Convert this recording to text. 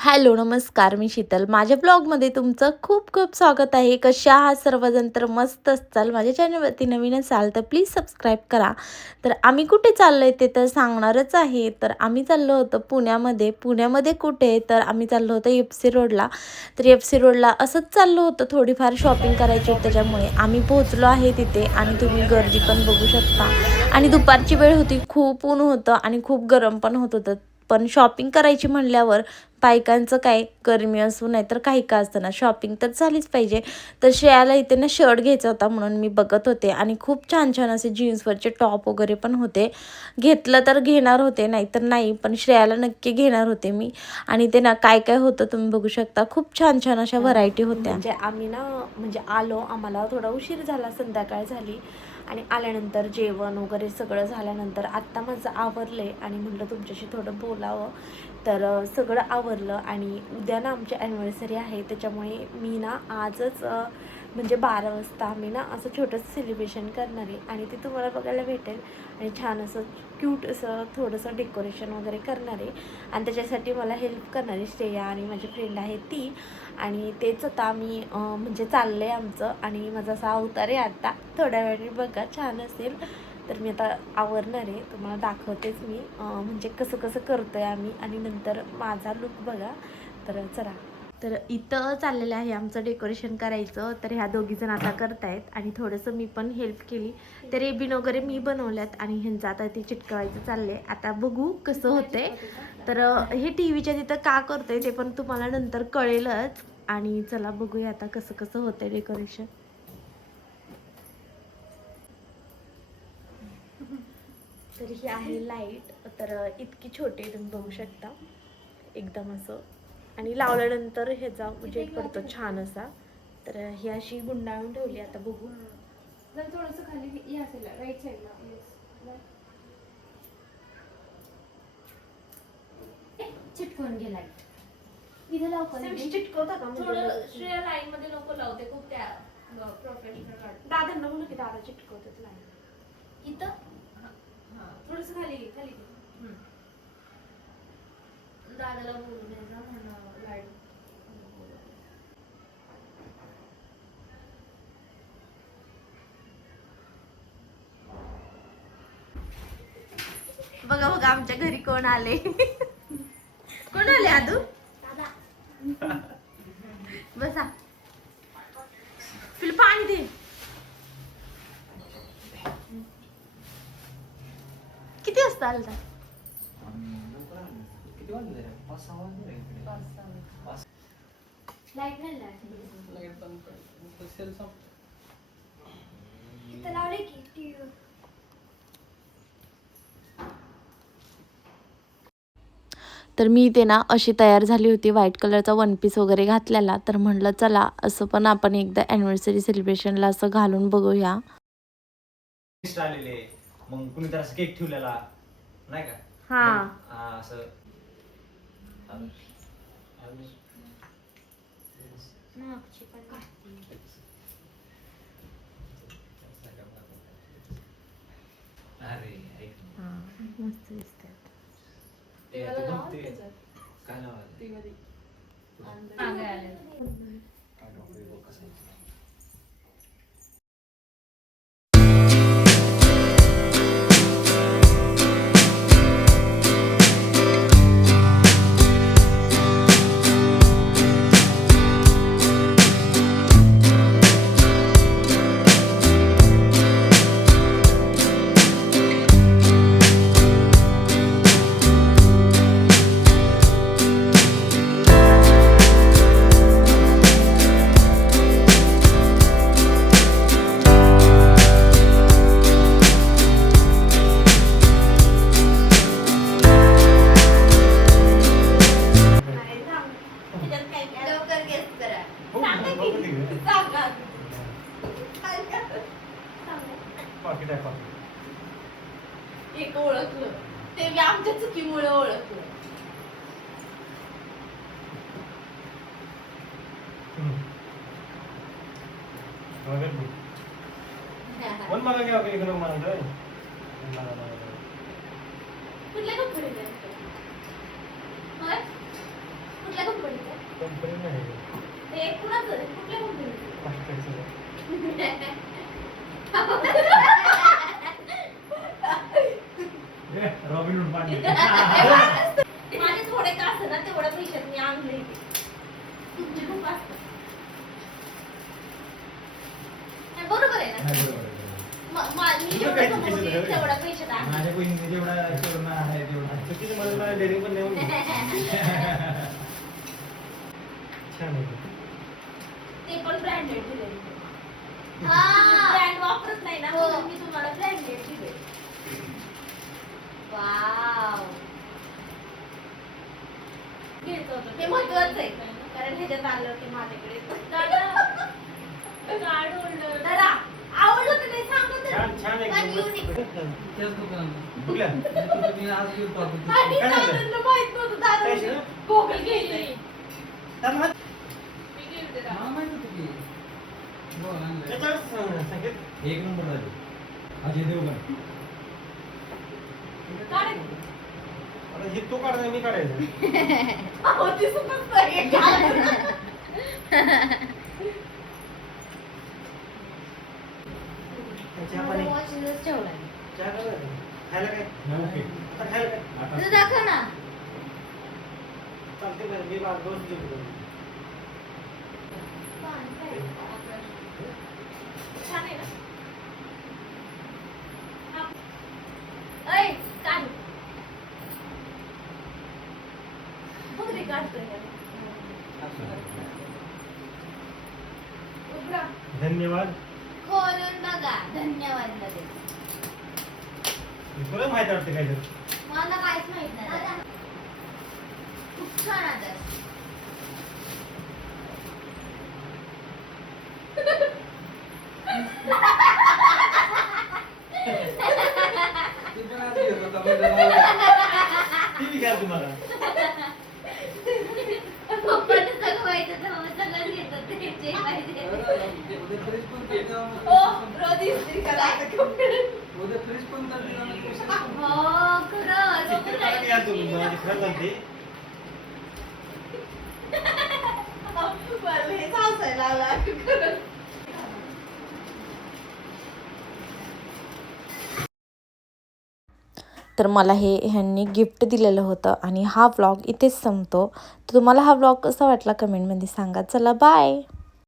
Hello नमस्कार, मी शीतल. माझ्या ब्लॉगमध्ये तुमचं खूप खूप स्वागत आहे. कशा आहात सर्वजण? तर मस्त असाल. माझ्या चॅनलवरती नवीन असाल तर प्लीज सबस्क्राईब करा. तर आम्ही कुठे चाललो आहे ते तर सांगणारच आहे. तर आम्ही चाललो होतो पुण्यामध्ये. पुण्यामध्ये कुठे? तर आम्ही चाललो होतो FC रोडला. तर FC रोडला असंच चाललो होतं, थोडीफार शॉपिंग करायची होती, त्याच्यामुळे आम्ही पोहोचलो आहे तिथे आणि तुम्ही गर्दी पण बघू शकता. आणि दुपारची वेळ होती, खूप ऊन होतं आणि खूप गरम पण होत होतं. पण शॉपिंग करायची म्हणल्यावर बायकांचं काय, गरमी असू नाही तर काही का असतं ना, शॉपिंग तर झालीच पाहिजे. तर श्रेयाला इथे ना शर्ट घ्यायचा होता म्हणून मी बघत होते आणि खूप छान छान असे जीन्सवरचे टॉप वगैरे पण होते. घेतलं तर घेणार होते, नाही तर नाही, पण श्रेयाला नक्की घेणार होते मी. आणि ते ना काय काय होतं तुम्ही बघू शकता, खूप छान छान अशा व्हरायटी होत्या. म्हणजे आम्ही ना आलो, आम्हाला थोडा उशीर झाला, संध्याकाळ झाली. आणि आल्यानंतर जेवण वगैरे सगळं झाल्यानंतर आत्ता माझं आवरले आणि म्हटलं तुमच्याशी थोडं बोलावं. तर सगळं आवरलं आणि उद्या ना आमची ॲनिव्हर्सरी आहे, त्याच्यामुळे मी ना आजच 12 वाजता आम्ही ना असं छोटंसं सेलिब्रेशन करणार आहे आणि ते तुम्हाला बघायला भेटेल. आणि छान असं क्यूट असं थोडंसं डेकोरेशन वगैरे करणार आहे आणि त्याच्यासाठी मला हेल्प करणारी श्रेया आणि माझी फ्रेंड आहे ती. आणि तेच आता आम्ही चाललं आहे आमचं आणि माझा असा अवतार आहे आता. थोड्या वेळाने बघा, छान असेल. तर मी आता आवरणार आहे, तुम्हाला दाखवतेच मी कसं कसं करतो आहे आम्ही आणि नंतर माझा लुक बघा. तर चला. तर इथं चाललेलं आहे आमचं डेकोरेशन करायचं. तर ह्या दोघीजण आता करतायत आणि थोडंसं मी पण हेल्प केली. तर रेबिन वगैरे मी बनवल्यात आणि ह्यांचं आता ते चिटकवायचं चाललंय. आता बघू कसं होतंय. तर हे TVच्या तिथं का करतोय ते पण तुम्हाला नंतर कळेलच. आणि चला बघूया आता कसं कसं होतंय डेकोरेशन. तर ही आहे लाईट. तर इतकी छोटी तुम्ही बघू शकता, एकदम असं. आणि लावल्यानंतर ह्याचा उजेड पडतो छान असा. तर ही अशी गुंडाळून ठेवली. आता बघू. जर थोडंसं खाली या साईडला, राईट साईडला. चिटकवून घे लाईट इथे लाव पण चिटकवता का? थोडं श्रेया लाईन मध्ये नको लावते, खूप त्या प्रोफेशनल दादांना म्हणू की दादा चिटकवतात लाईन इथं. थोडस खाली खाली दादाला बोलून द्यायचं म्हणून लाईट. बघा बघा आमच्या घरी कोण आले. कोण आले आदू? बसा, तुला पाणी दे. किती वाजता आलता? लाईट नाही इथं लावले की टीव्ही. तर मी इथे ना अशी तयार झाली होती, व्हाईट कलरचा वन पीस वगैरे घातलेला. तर म्हटलं चला असं पण आपण एकदा ॲनिव्हर्सरी सेलिब्रेशनला असं घालून बघूया. आलेले मग कुणी तर असं केक ठेवलेला नाही का? हा असं अरे ऐक ना. मस्त दिसतात. ते काय नाव आहे? काय डॉक्टर कसं आहे? लवकर गेस करा. पाकिट आहे पाकिट. एक ओळखलं, ते मी आमच्या चुकीमुळे ओळखलं. कोण मला काय वगैरे करून म्हणतोय? कुठल्या कंपनीत आहे? होय? कुठल्या कोणाचं आहे? कुठल्या कंपनीचं? रॉबिन हुड पाणी माझे थोडे का असं ना तेवढ्या पैशात मी आणले तुमचे खूप असतात नाही, बरोबर आहे ना मी जेवढं कमवते तेवढ्या पैशात आणले. माझ्या बहिणीने जेवढा करोना आहे तेवढा चुकीचं मला डेअरिंग पण नेऊन छान आहे. ते पण ब्रँडेड दिले ब्रँड वापरत नाही ना म्हणून मी तुम्हाला ब्रँडेड दिले. वाव हे महत्वाचं आहे कारण ह्याच्यात आलं की माझ्याकडे दादा आवडलं तर नाही सांगत छान छान पण एकदम unique. त्याच दुकानात कुठल्या मी आज गेलो होतो. आणि काय झालं? दादांना माहित नव्हतं दादा काय झालं? गोगल गेली त्यामुळे मी गेलते दादा. मला माहित होतं की बघ आणलंय. त्याच्यावरच संकेत एक नंबर झाले अजय देवगण काढे. आता हे तो काढणार मी काढायचं अहो, दिसतच नाही. चहा पाणी वॉचच ठेवलाय. चहा करायचं खायला काय ओके आता खायला काय तुझं दाखव ना. चालते का मी बाग दोन जेवतो छान आहे ना? हा. ऐ, काढ. बघ रे, काढतोय याला. उघडा. धन्यवाद खोलून बघा. धन्यवाद मध्ये. तुला माहित वाटतं काय तर मला काहीच माहित नाही. खूप छान आदर. ते पण आज गेलो होतो. आपण ती बी घ्या तुम्हाला पप्पाने सगळं माहिती तर मग सगळं घेतात ते जे पाहिजे. उद्या फ्रीज पण घेऊन जाऊ मग. हो, रोज इस्त्री करा. उद्या फ्रीज पण तर दिला मग पैसे पण. हो, खरंच. चित्र काढा घ्या तुम्ही म्हणजे खरं चालते मला हेच हसायला आलं. खरंच. तर मला हे ह्यांनी गिफ्ट दिलेलं होतं आणि हा व्लॉग इथेच संपतो. तर तुम्हाला हा व्लॉग कसा वाटला कमेंटमध्ये सांगा. चला बाय.